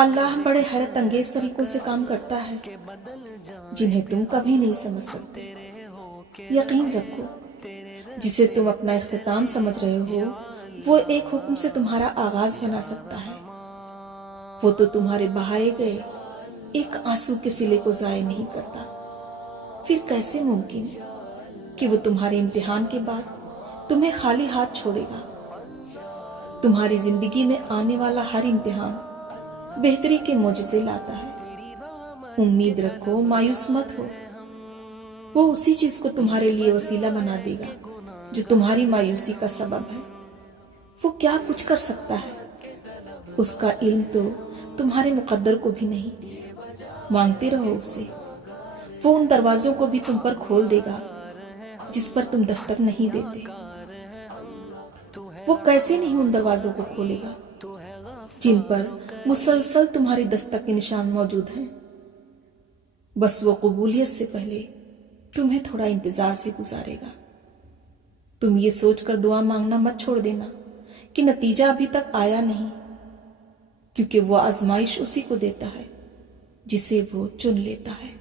اللہ بڑے حیرت انگیز طریقوں سے کام کرتا ہے جنہیں تم کبھی نہیں سمجھ سکتے۔ یقین رکھو، جسے تم اپنا اختتام سمجھ رہے ہو وہ ایک حکم سے تمہارا آغاز بنا سکتا ہے۔ وہ تو تمہارے بہائے گئے ایک آنسو کے صلے کو ضائع نہیں کرتا۔ پھر کیسے ممکن کہ وہ تمہارے امتحان کے بعد تمہیں خالی ہاتھ چھوڑے گا؟ تمہاری زندگی میں آنے والا ہر امتحان بہتری کے معجزے لاتا ہے۔ امید رکھو، مایوس مت ہو۔ وہ اسی چیز کو تمہارے لیے وسیلہ بنا دے گا جو تمہاری مایوسی کا سبب ہے۔ وہ کیا کچھ کر سکتا ہے اس کا علم تو تمہارے مقدر کو بھی نہیں۔ مانگتے رہو اس سے، وہ ان دروازوں کو بھی تم پر کھول دے گا جس پر تم دستک نہیں دیتے۔ وہ کیسے نہیں ان دروازوں کو کھولے گا جن پر مسلسل تمہاری دستک کے نشان موجود ہیں۔ بس وہ قبولیت سے پہلے تمہیں تھوڑا انتظار سے گزارے گا۔ تم یہ سوچ کر دعا مانگنا مت چھوڑ دینا کہ نتیجہ ابھی تک آیا نہیں، کیونکہ وہ آزمائش اسی کو دیتا ہے جسے وہ چن لیتا ہے۔